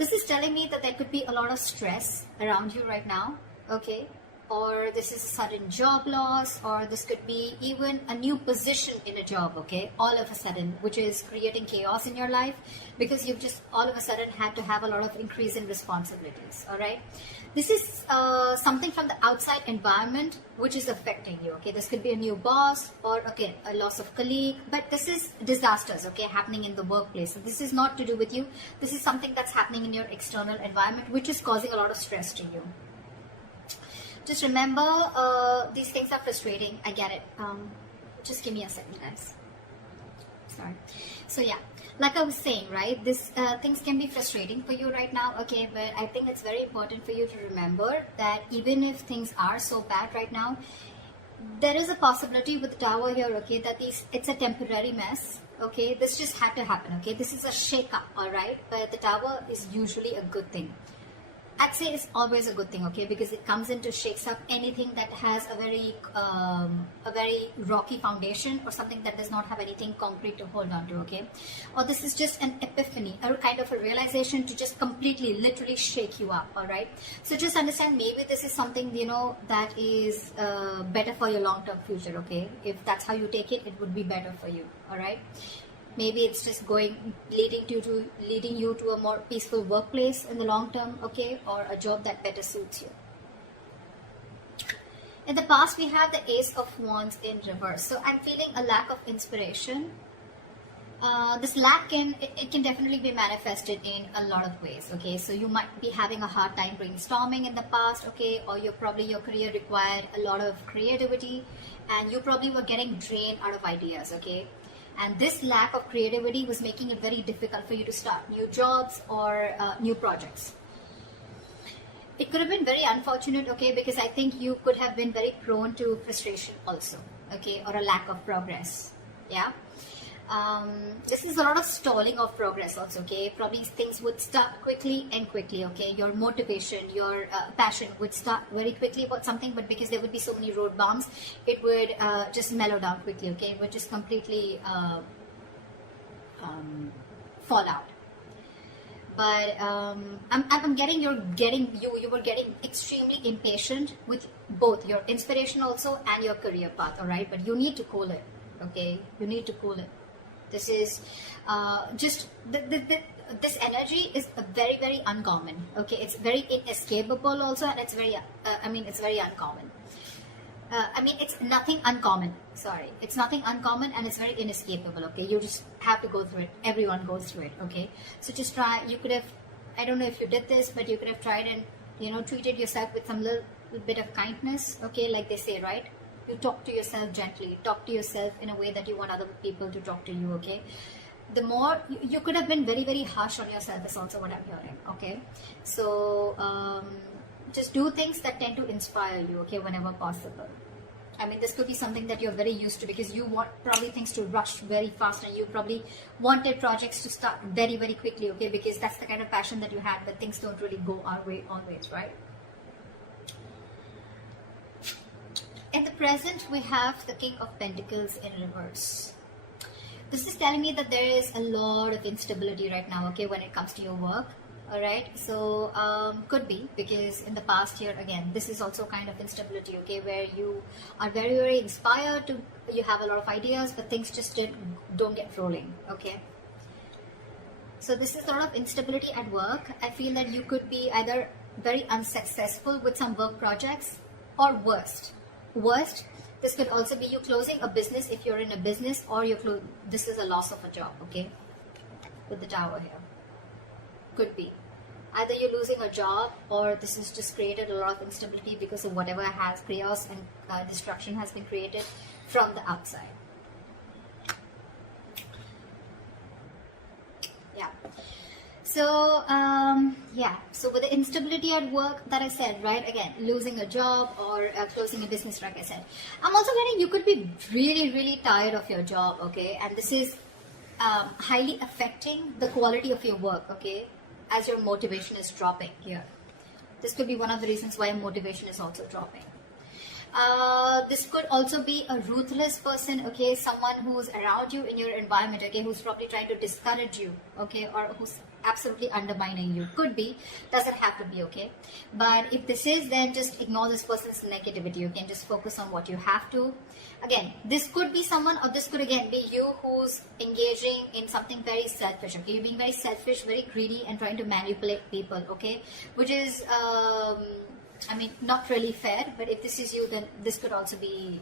This is telling me that there could be a lot of stress around you right now, okay? Or this is a sudden job loss, or this could be even a new position in a job, okay? All of a sudden, which is creating chaos in your life because you've just all of a sudden had to have a lot of increase in responsibilities, all right? This is something from the outside environment which is affecting you, okay? This could be a new boss or, again, a loss of colleague, but this is disasters, okay, happening in the workplace. So this is not to do with you. This is something that's happening in your external environment which is causing a lot of stress to you. Just remember, these things are frustrating. I get it. Just give me a second, guys. Sorry. So yeah, like I was saying, right, this things can be frustrating for you right now, okay, but I think it's very important for you to remember that even if things are so bad right now, there is a possibility with the Tower here, okay, that it's a temporary mess, okay. This just had to happen, okay. This is a shake-up, all right, but the Tower is usually a good thing. I'd say it's always a good thing, okay, because it comes in to shakes up anything that has a very rocky foundation, or something that does not have anything concrete to hold on to, okay. Or this is just an epiphany, or kind of a realization to just completely, literally shake you up, all right. So just understand, maybe this is something, you know, that is better for your long-term future, okay. If that's how you take it, it would be better for you, all right. Maybe it's just leading you to a more peaceful workplace in the long term, okay, or a job that better suits you. In the past, we have the Ace of Wands in reverse. So I'm feeling a lack of inspiration. This lack can definitely be manifested in a lot of ways, okay. So you might be having a hard time brainstorming in the past, okay, or your career required a lot of creativity, and you probably were getting drained out of ideas, okay. And this lack of creativity was making it very difficult for you to start new jobs or new projects. It could have been very unfortunate, okay, because I think you could have been very prone to frustration also, okay, or a lack of progress, yeah. This is a lot of stalling of progress also, okay. Probably things would start quickly and quickly, okay. Your motivation, your passion would start very quickly about something, but because there would be so many road bumps, it would just mellow down quickly, okay. It would just completely fall out. But I'm getting you were getting extremely impatient with both your inspiration also and your career path, all right. But you need to cool it, okay. You need to cool it. This is just this energy is very, very uncommon, okay. It's very inescapable also, and it's very it's very uncommon. It's nothing uncommon, sorry, it's nothing uncommon, and it's very inescapable, okay. You just have to go through it. Everyone goes through it, okay. So just try. You could have, I don't know if you did this, but you could have tried and, you know, treated yourself with some little bit of kindness, okay, like they say, right. You talk to yourself gently, talk to yourself in a way that you want other people to talk to you, okay. The more you could have been very, very harsh on yourself is also what I'm hearing, okay. So just do things that tend to inspire you, okay, whenever possible. This could be something that you're very used to, because you want probably things to rush very fast, and you probably wanted projects to start very, very quickly, okay, because that's the kind of passion that you had, but things don't really go our way always, right. In the present, we have the King of Pentacles in reverse. This is telling me that there is a lot of instability right now, okay, when it comes to your work, all right. So could be because in the past year, again, this is also kind of instability, okay, where you are very, very inspired to, you have a lot of ideas, but things just don't get rolling, okay. So this is a lot of instability at work. I feel that you could be either very unsuccessful with some work projects, or worst, this could also be you closing a business if you're in a business, or this is a loss of a job, okay, with the Tower here. Could be either you're losing a job, or this has just created a lot of instability because of whatever has chaos and destruction has been created from the outside. Yeah. So so with the instability at work that I said, right, again, losing a job or closing a business, like I said, I'm also getting you could be really, really tired of your job, okay, and this is highly affecting the quality of your work, okay, as your motivation is dropping here. This could be one of the reasons why motivation is also dropping. This could also be a ruthless person, okay, someone who's around you in your environment, okay, who's probably trying to discourage you, okay, or who's absolutely undermining you. Could be, doesn't have to be, okay? But if this is, then just ignore this person's negativity. You can just focus on what you have to. Again, this could be someone, or this could again be you who's engaging in something very selfish, okay? You're being very selfish, very greedy, and trying to manipulate people, okay? Which is, I mean, not really fair. But if this is you, then this could also be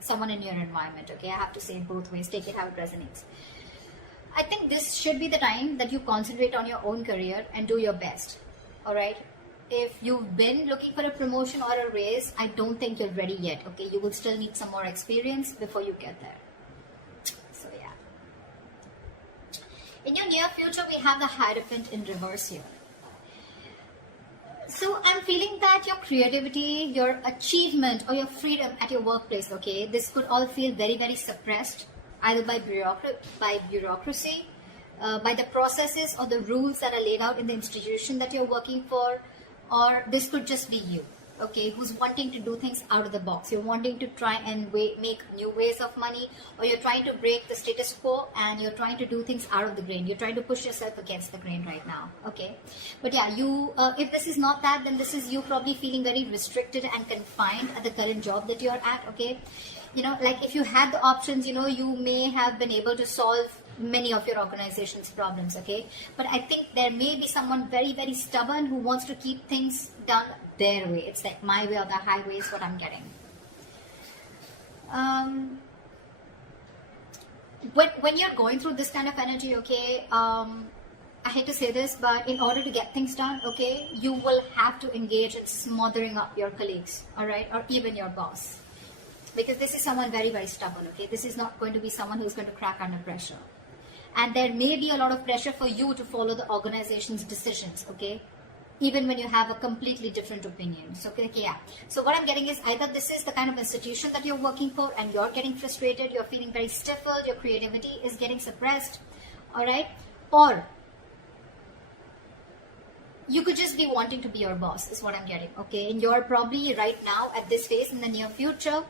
someone in your environment, okay? I have to say it both ways. Take it how it resonates. I think this should be the time that you concentrate on your own career and do your best, all right? If you've been looking for a promotion or a raise, I don't think you're ready yet, okay? You will still need some more experience before you get there. So yeah. In your near future, we have the Hierophant in reverse here. So I'm feeling that your creativity, your achievement, or your freedom at your workplace, okay, this could all feel very, very suppressed, either by bureaucracy, by the processes or the rules that are laid out in the institution that you're working for, or this could just be you, okay, who's wanting to do things out of the box. You're wanting to try and make new ways of money, or you're trying to break the status quo and you're trying to do things out of the grain. You're trying to push yourself against the grain right now, okay? But yeah, you, if this is not that, then this is you probably feeling very restricted and confined at the current job that you're at, okay? You know, like if you had the options, you know, you may have been able to solve many of your organization's problems, okay? But I think there may be someone very, very stubborn who wants to keep things done their way. It's like my way or the highway is what I'm getting. When you're going through this kind of energy, okay, I hate to say this, but in order to get things done, okay, you will have to engage in smothering up your colleagues, all right, or even your boss. Because this is someone very, very stubborn, okay? This is not going to be someone who's going to crack under pressure. And there may be a lot of pressure for you to follow the organization's decisions, okay? Even when you have a completely different opinion. So, okay, yeah. So what I'm getting is either this is the kind of institution that you're working for and you're getting frustrated, you're feeling very stifled, your creativity is getting suppressed, all right? Or you could just be wanting to be your boss, is what I'm getting, okay? And you're probably right now at this phase in the near future,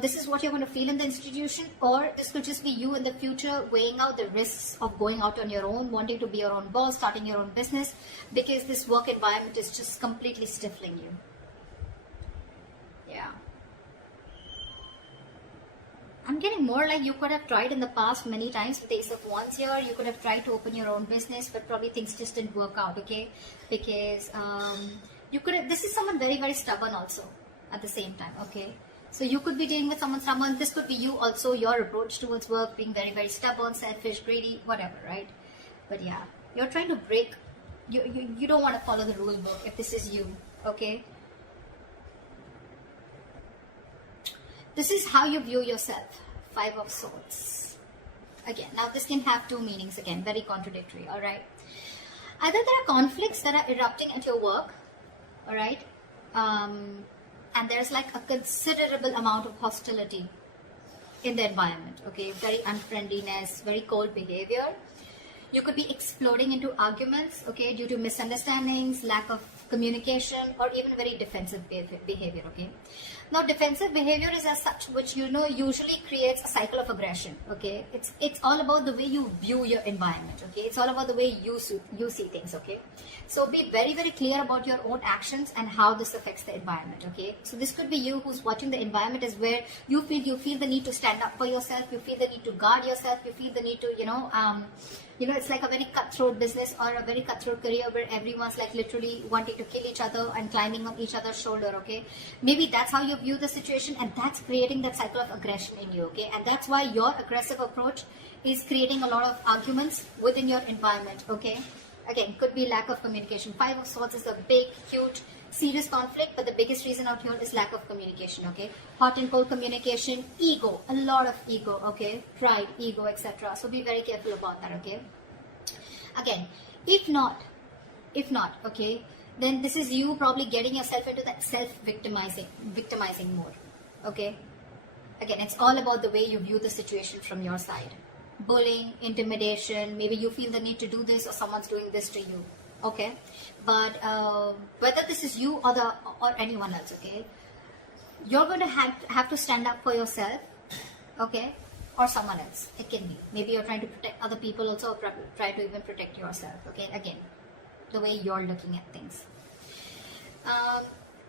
this is what you're going to feel in the institution, or this could just be you in the future weighing out the risks of going out on your own, wanting to be your own boss, starting your own business, because this work environment is just completely stifling you. Yeah. I'm getting more like you could have tried in the past many times with the Ace of Wands here. You could have tried to open your own business, but probably things just didn't work out, okay? Because you could have, this is someone very, very stubborn also at the same time, okay? So you could be dealing with someone, this could be you also, your approach towards work, being very, very stubborn, selfish, greedy, whatever, right? But yeah, you're trying to break, you don't want to follow the rule book if this is you, okay? This is how you view yourself, Five of Swords. Again, now this can have two meanings again, very contradictory, all right? Either there are conflicts that are erupting at your work, all right? And there's like a considerable amount of hostility in the environment, okay? Very unfriendliness, very cold behavior. You could be exploding into arguments, okay, due to misunderstandings, lack of communication, or even very defensive behavior, okay? Now, defensive behavior is as such, which, you know, usually creates a cycle of aggression, okay? It's all about the way you view your environment, okay? It's all about the way you see things, okay? So be very, very clear about your own actions and how this affects the environment, okay? So this could be you who's watching the environment is where you feel the need to stand up for yourself, you feel the need to guard yourself, you feel the need to, it's like a very cutthroat business or a very cutthroat career where everyone's like literally wanting to kill each other and climbing on each other's shoulder, okay? Maybe that's how you view the situation, and that's creating that cycle of aggression in you, okay? And that's why your aggressive approach is creating a lot of arguments within your environment, okay? Again, could be lack of communication. Five of Swords is a big, huge, serious conflict, but the biggest reason out here is lack of communication, okay? Hot and cold communication, ego, a lot of ego, okay? Pride, ego, etc. So be very careful about that, okay? Again, if not, okay, then this is you probably getting yourself into that victimizing mode, okay? Again, it's all about the way you view the situation from your side. Bullying, intimidation, maybe you feel the need to do this or someone's doing this to you, okay? But whether this is you or anyone else, okay, you're going to have to stand up for yourself, okay? or someone else. It can be. Maybe you're trying to protect other people also, or try to even protect yourself. Okay, again, the way you're looking at things.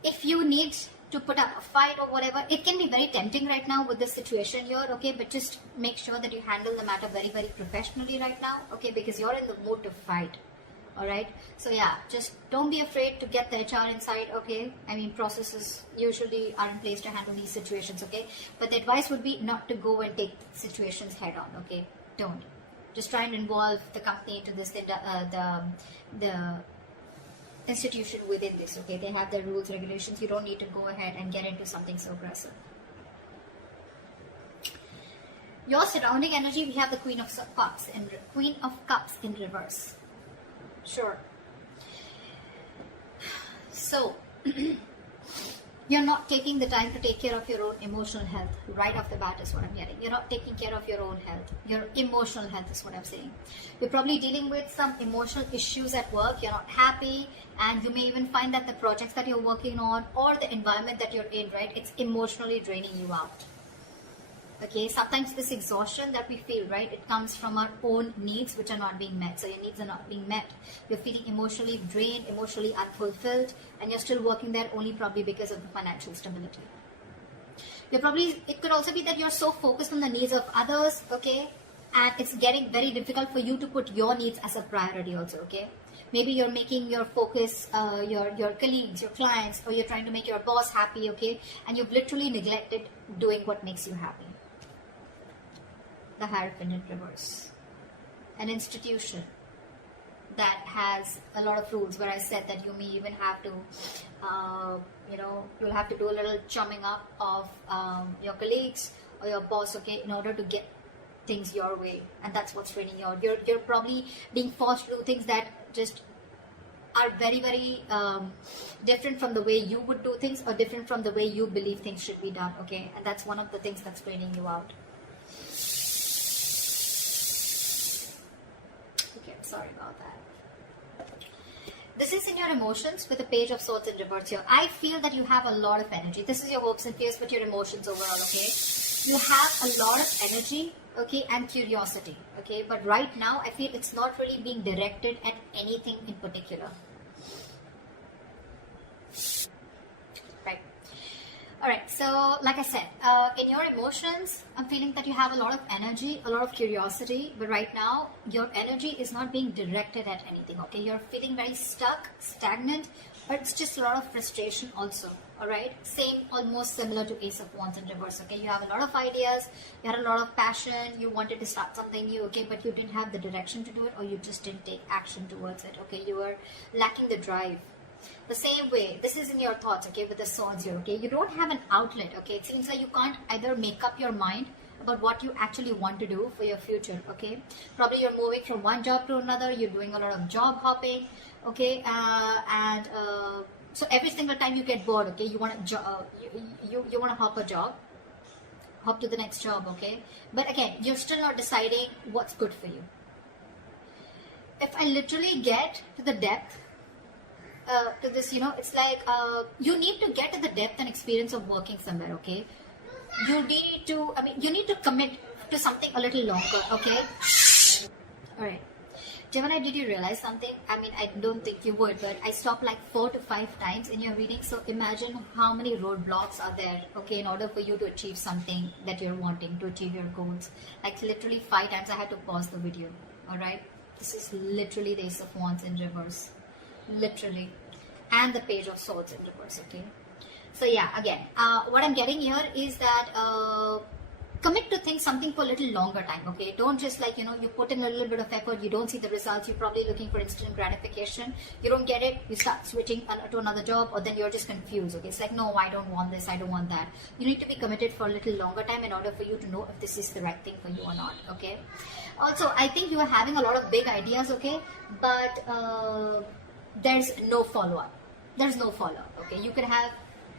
If you need to put up a fight or whatever, it can be very tempting right now with this situation here, okay, but just make sure that you handle the matter very, very professionally right now, okay, because you're in the mood to fight. All right, so yeah, just don't be afraid to get the HR inside, okay? I mean, processes usually are in place to handle these situations, okay? But the advice would be not to go and take situations head on, okay? Don't. Just try and involve the company into this, the institution within this, okay? They have their rules, regulations. You don't need to go ahead and get into something so aggressive. Your surrounding energy, we have the Queen of Cups in reverse. Sure. So, you're not taking the time to take care of your own emotional health right off the bat is what I'm getting. You're not taking care of your own health. Your emotional health is what I'm saying. You're probably dealing with some emotional issues at work. You're not happy, and you may even find that the projects that you're working on or the environment that you're in, right, it's emotionally draining you out. Okay, sometimes this exhaustion that we feel, right, it comes from our own needs which are not being met. So your needs are not being met. You're feeling emotionally drained, emotionally unfulfilled, and you're still working there only probably because of the financial stability. It could also be that you're so focused on the needs of others, okay, and it's getting very difficult for you to put your needs as a priority also, okay. Maybe you're making your focus, your colleagues, your clients, or you're trying to make your boss happy, okay, and you've literally neglected doing what makes you happy. The Hierophant in reverse. An institution that has a lot of rules, where I said that you may even have to, you'll have to do a little chumming up of your colleagues or your boss, okay, in order to get things your way, and that's what's draining you out. You're probably being forced to do things that just are very, very different from the way you would do things, or different from the way you believe things should be done, okay, and that's one of the things that's draining you out. Okay, I'm sorry about that. This is in your emotions with the Page of Swords in reverse here. I feel that you have a lot of energy. This is your hopes and fears, but your emotions overall, okay? You have a lot of energy, okay, and curiosity, okay? But right now, I feel it's not really being directed at anything in particular. Right. Alright, so like I said, in your emotions, I'm feeling that you have a lot of energy, a lot of curiosity, but right now, your energy is not being directed at anything, okay? You're feeling very stuck, stagnant, but it's just a lot of frustration also, alright? Same, almost similar to Ace of Wands in reverse, okay? You have a lot of ideas, you had a lot of passion, you wanted to start something new, okay? But you didn't have the direction to do it, or you just didn't take action towards it, okay? You were lacking the drive. The same way, this is in your thoughts, okay, with the swords here, okay? You don't have an outlet, okay? It seems like you can't either make up your mind about what you actually want to do for your future, okay? Probably you're moving from one job to another, you're doing a lot of job hopping, okay? So every single time you get bored, okay, you want to you want to hop to the next job, okay? But again, you're still not deciding what's good for you. If I literally get to the depth to this, it's like you need to get to the depth and experience of working somewhere, okay? You need to commit to something a little longer, okay? Alright. Gemini, did you realize something? I mean, I don't think you would, but I stopped like 4 to 5 times in your reading. So imagine how many roadblocks are there, okay, in order for you to achieve something that you're wanting, to achieve your goals. Like literally 5 times I had to pause the video, alright? This is literally the Ace of Wands in reverse. Literally. And the Page of Swords in reverse, okay? So yeah, again, what I'm getting here is that commit to things something for a little longer time, okay? Don't just like, you put in a little bit of effort, you don't see the results, you're probably looking for instant gratification, you don't get it, you start switching to another job, or then you're just confused, okay? It's like, no, I don't want this, I don't want that. You need to be committed for a little longer time in order for you to know if this is the right thing for you or not, okay? Also, I think you are having a lot of big ideas, okay? But there's no follow-up. There's no follow-up, okay? You can have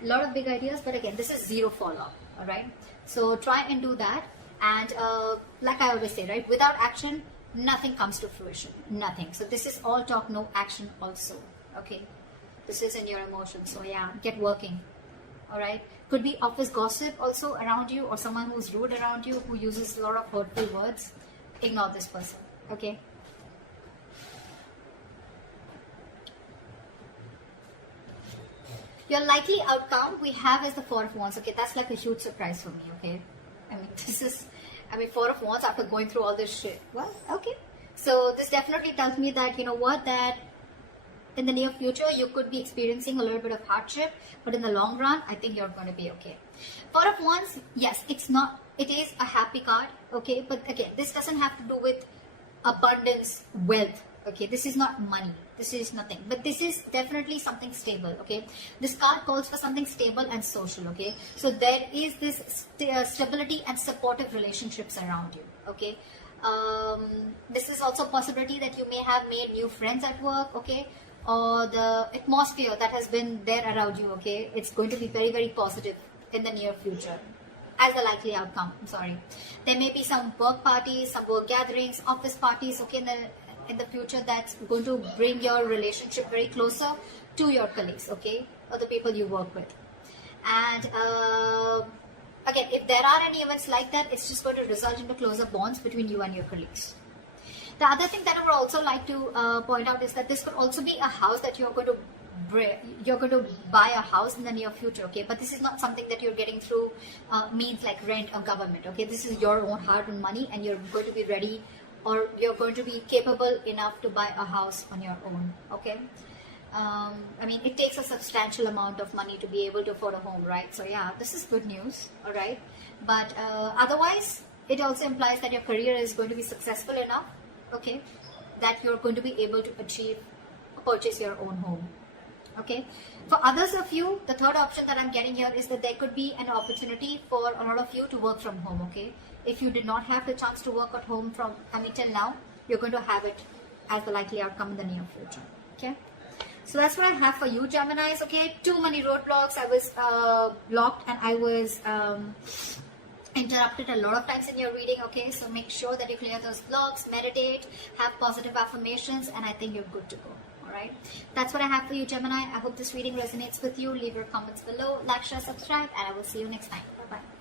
a lot of big ideas, but again, this is zero follow-up, all right? So try and do that. And like I always say, right, without action, nothing comes to fruition, nothing. So this is all talk, no action also, okay? This is in your emotions. So yeah, get working, all right? Could be office gossip also around you, or someone who's rude around you, who uses a lot of hurtful words. Ignore this person, okay? Your likely outcome we have is the Four of Wands. Okay, that's like a huge surprise for me. Okay, I mean, Four of Wands after going through all this shit. Well, okay. So this definitely tells me that, you know what, that in the near future you could be experiencing a little bit of hardship, but in the long run, I think you're going to be okay. Four of Wands, yes, it is a happy card. Okay, but again, this doesn't have to do with abundance, wealth. Okay, this is not money, this is nothing, but this is definitely something stable. Okay, this card calls for something stable and social. Okay, so there is this stability and supportive relationships around you. Okay, this is also a possibility that you may have made new friends at work. Okay, or the atmosphere that has been there around you. Okay, it's going to be very, very positive in the near future as the likely outcome. I'm sorry, there may be some work parties, some work gatherings, office parties. Okay, in the future, that's going to bring your relationship very closer to your colleagues, okay, or the people you work with. And again, if there are any events like that, it's just going to result into closer bonds between you and your colleagues. The other thing that I would also like to point out is that this could also be a house that you're going to buy a house in the near future. Okay, but this is not something that you're getting through means like rent or government. Okay, this is your own hard-earned money, and you're going to be ready, or you're going to be capable enough to buy a house on your own. Okay, I mean, it takes a substantial amount of money to be able to afford a home, right? So yeah, this is good news, all right? But otherwise, it also implies that your career is going to be successful enough, okay, that you're going to be able to purchase your own home. Okay, for others of you, the third option that I'm getting here is that there could be an opportunity for a lot of you to work from home. Okay, if you did not have the chance to work at home till now, you're going to have it as the likely outcome in the near future. Okay, so that's what I have for you, Geminis. Okay, too many roadblocks. I was blocked, and I was interrupted a lot of times in your reading. Okay, so make sure that you clear those blocks, meditate, have positive affirmations, and I think you're good to go. Alright, that's what I have for you, Gemini. I hope this reading resonates with you. Leave your comments below, like, share, subscribe, and I will see you next time. Bye bye.